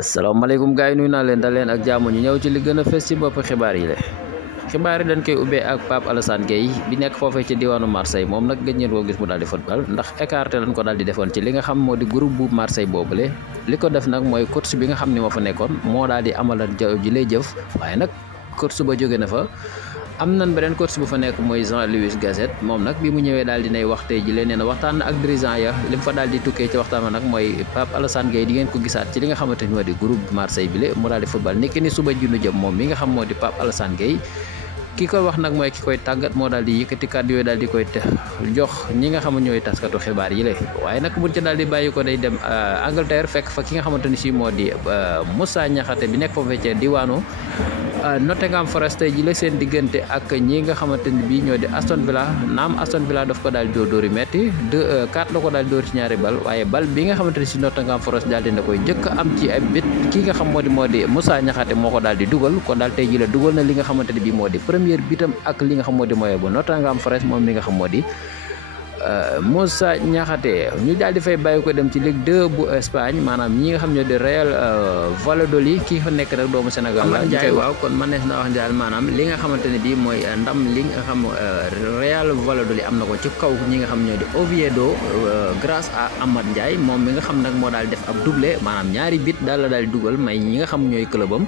asalaamaaleykum gars yi nuyu naa leen dal leen ak jàmm ñu ñëw ci li gën a fës ci bopp xibaar yi la xibaar yi dañ koy ubbee ak Pape Alassane Gueye bi nekk foofee ci diwaanu Marseille moom nag gëj ngeen koo gis mu daal di football ndax écarté lañ ko daal di defoon ci li nga xam moo di groupe bu Marseille boobule li ko def nag mooy coach bi nga xam ni moo fa nekkoon moo daal di amalan ji lay jëf waaye nag coach ba jóge na fa am nañ beneen coach bu fa nekk mooy Jean-Louis Gasset moom nag bi mu ñëwee daal dinay wax tey ji leen nee na waxtaan na ak dirigeant ya li mu fa daal di tukkee ci waxtaan nag mooy Pape Alassane Gueye di ngeen ko gisaat ci li nga xamante ni moo di groupe Marseille bi le mu daal di football niki ni suba junnu jëm moom mi nga xam moo di Pape Alassane Gueye ki koy wax nag mooy ki koy tàggat moo daal di yëkkati kàddu yooyu daal di koy jox ñi nga xam ñooy taskatu xibaar yi le waaye nag buñ ca daal di bàyyi ko day dem Angleterre fekk fa ki nga xamante ni si moo di Moussa Niakhaté bi nekk foofee ca diwaanu Nottingham Forest tey ji la seen diggante ak ñi nga xamante ni bii ñoo di Aston Villa naam Aston Villa daf ko daal di dóor yu metti 4 la ko daal di dóor ci ñaari bal waaye bal bi nga xamante ni si Nottingham Forest daal dina koy njëkk am ci ay bit ki nga xam moo di Moussa Niakhaté moo ko daal di dugal kon daal tey ji la dugal na li nga xamante ni bii moo di première bitam ak li nga xam moo di mooy bu Nottingham Forest moom li nga xam moo di Moussa Niakhaté ñu daal di fay bàyyi ko dem ci Ligue 2 bu Espagne maanaam ñi nga xam ñoo di Real Valladolid kii fa nekk nag doomu Sénégal la ñu koy waaw kon mënees na wax daal maanaam li nga xamante ne bii mooy ndam li nga xam Real Valladolid am na ko ci kaw ñi nga xam ñoo di Oviedo grâce à Amad Ndiaye moom mi nga xam nag moo daal def ab doublé maanaam ñaari bit daal la daal di dugal may ñi nga xam ñooy clubam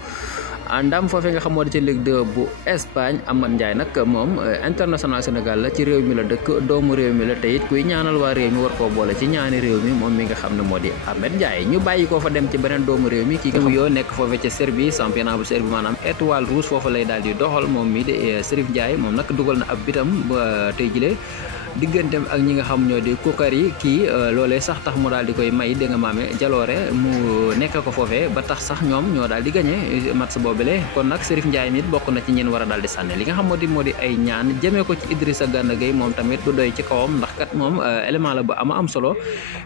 ndam foofee nga xam moo di ci Ligue 2 bu Espagne Amad Ndiaye nag moom international Sénégal la ci réew mi la dëkk doomu réew mi la te it kuy ñaanal waa réew mi war koo boole ci ñaani réew mi moom mi nga xam ne moo di Amad Ndiaye ñu bàyyi ko fa dem ci beneen doomu réew mi kii nga yoo nekk foofee ca Serbie championnat bu Serbie maanaam Étoile Rouge foofu lay daal di doxal moom mi di Serif Ndiaye moom nag dugal na ab bitam ba tey jile digganteem ak ñi nga xam ñoo di Koukari kii loolee sax tax mu daal di koy may dégg nga maame jaloore mu nekk ko foofee ba tax sax ñoom ñoo daal di gagné match boobule kon nag Serif Ndiaye mi bokk na ci ñeen war a daal di sànni li nga xam moo di ay ñaan jëmee ko ci Idrissa Gana Gueye moom tamit du doy ci kawam ndax kat moom élément la bu am solo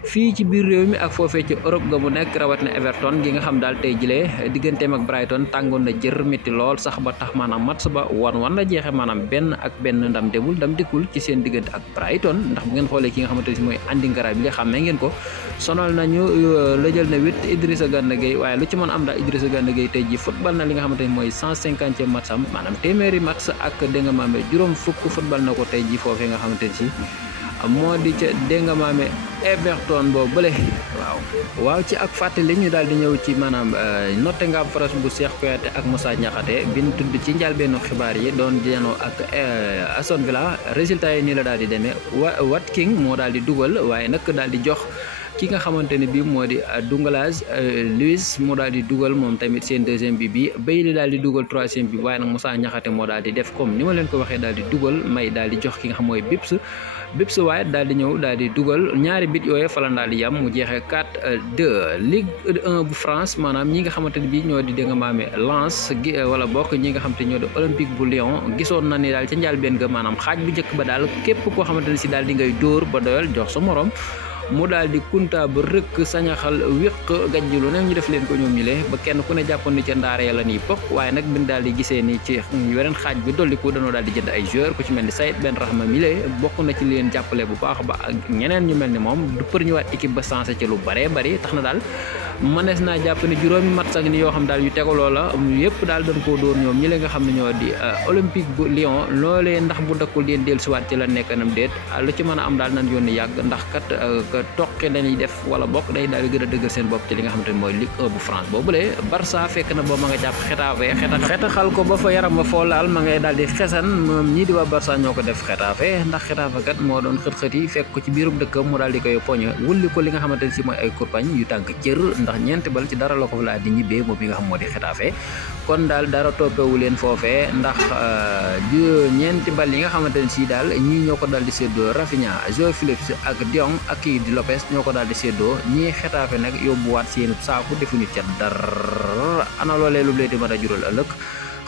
fii ci biir réew mi ak foofee ci Europe ga mu nekk rawat na Everton gi nga xam daal tey jilee digganteem ak Brighton tàngoon na jër métti lool sax ba tax maanaam match ba wan la jeexee maanaam benn ndam demul ndam dikkul ci seen diggante ak Brighton ndax bu ngeen xoolee ki nga xamante ne mooy Andi Ngara bi nga xam ne ngeen ko sonal nañu lëjël na 8 Idrissa Gana Gueye waaye lu ci mën am daal Idrissa Gana Gueye tey ji football na li nga xamante ne mooy 150e match am maanaam téeméeri match ak dégg nga maame juróom fukk football na ko tey ji foofee nga xamante ne si moo di ca dégg nga maame Everton boobu bële waaw ci ak fàttali ñu daal di ñëw ci maanaam Nottingham Forest bu Cheikh Kouyaté ak Moussa Niakhaté bin tudd ci njëlbéenu xibaar yi doon jenoo ak Aston Villa résultat yi nii la daal di demee Watkins moo daal di dugal waaye nag daal di jox ki nga xamante ne bii moo di Douglas Luiz moo daal di dugal moom tamit seen deuxième bi Bailly daal di dugal troisième bi waaye nag Moussa Niakhaté moo daal di def comme ni ma leen ko waxee daal di dugal may daal di jox ki nga xam mooy Bips waaye daal di ñëw daal di dugal ñaari bit yooyu falan daal di yam mu jeexee 4-2 Ligue 1 bu France maanaam ñi nga xamante ne bii ñoo di dégg nga maame Lens wala bokk ñi nga xamante ñoo di Olympique bu Lyon gisoon na ni daal ca njëlbéen ga maanaam xaaj bu njëkk ba daal képp koo xamante ne si daal di ngay dóor ba doyal jox sa morom mu daal di kunta ba rëkk sañaxal wéq gajjulu ne ñu def leen ko ñoom ñi le ba kenn ku ne jàppoon ni ca ndaare la nii bokk waaye nag bin daal di gisee ni ci weneen xaaj bi dolliku dañoo daal di jënd ay joueur ku ci mel ni Saïd Benrahma mi le bokk na ci leen jàppale bu baax ba ak ñeneen ñu mel ni moom du për ñëwaat équipe ba sensé ci lu bare bari tax na daal mënees naa jàpp ne juróomi match ak ni yoo xam daal yu tegaloo la yëpp daal dañ koo dóor ñoom ñi le nga xam ne ñoo di Olympique bu Lyon loolee ndax bu dëkkul leen dellusiwaat ci la nekkanam déet lu ci mën a am daal nañ yónni yàgg ndax kat toqi lañuy def wala bokk day daal di gën a dëggal seen bopp ci li nga xamante ne mooy Ligue 1 bu France boobule Barça fekk na boobu ma nga jàpp xetaxal ko ba fa yaram ba foo laal ma ngay daal di xesan moom ñii di waa Barça ñoo ko def Xetafe ndax Xetafe kat moo doon xët-xët yi fekk ko ci biirum dëkkam mu daal di koy poñe wulli ko li nga xamante ne si mooy ay kurpañ yu tànk cër ndax ñeenti bal ci dara la ko laa di ñibbee moom bi nga xam moo di Xetafe kon daal dara toppewu leen foofee ndax ñeenti bal yi nga xamante ne si daal ñii ñoo ko daal di séddoo Rafinha João Félix ak De Jong ak kii di Lopez ñoo ko daal di séddoo ñii Xetafe nag yóbbuwaat seen saaku defuñu ca dara ana loolee lu leen di mën a jural ëllëg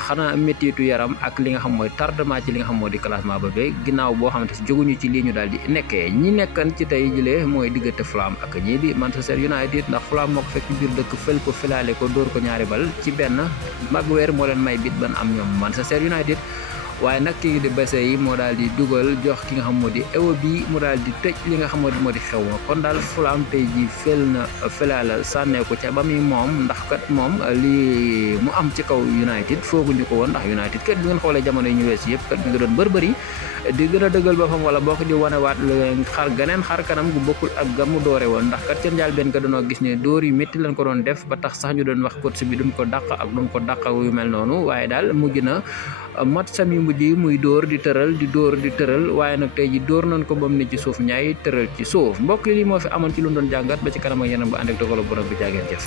xanaa méttiitu yaram ak li nga xam mooy tardement ci li nga xam moo di classement ba ba ginnaaw boo xamante si jóguñu ci lii ñu daal di nekkee ñi nekkan ci tey jëlee mooy diggante Fulham ak ñii di Manchester United ndax Fulham moo ko fekk biir dëkk fël ko filaale ko dóor ko ñaari bal ci benn Maguire moo leen may bit ban am ñoom Manchester United waaye nag kii di Bessé yi moo daal di dugal jox ki nga xam moo di Iwobi mu daal di tëj li nga xam moo di xew ma kon daal Fulham tey ji felaala sànneeku ca ba muy moom ndax kat moom li mu am ci kaw United fooguñu ko woon ndax United kat bi ngeen xoolee jamono yi ñu wees yëpp kat mi nga doon bëri di gën a dëggal boppam wala bokk di wanewaat ganeen xar kanam gu bokkul ak gamu doore woon ndax kat ca njaal benn ka dañoo gis ne dóor yu métti lañ ko doon def ba tax sax ñu doon wax coach bi duñ ko dàq ak duñ ko dàq yu mel noonu waaye daal mujj na mat sam yu mujj muy dóor di tëral waaye nag tey ji dóor nañ ko bam ne ci suuf ñaay tëral ci suuf mbokk li moo fi amoon ci lu doon jàngat ba ci kanam ak yeneen bu ànd ak dogalu borom bi jaageen jëf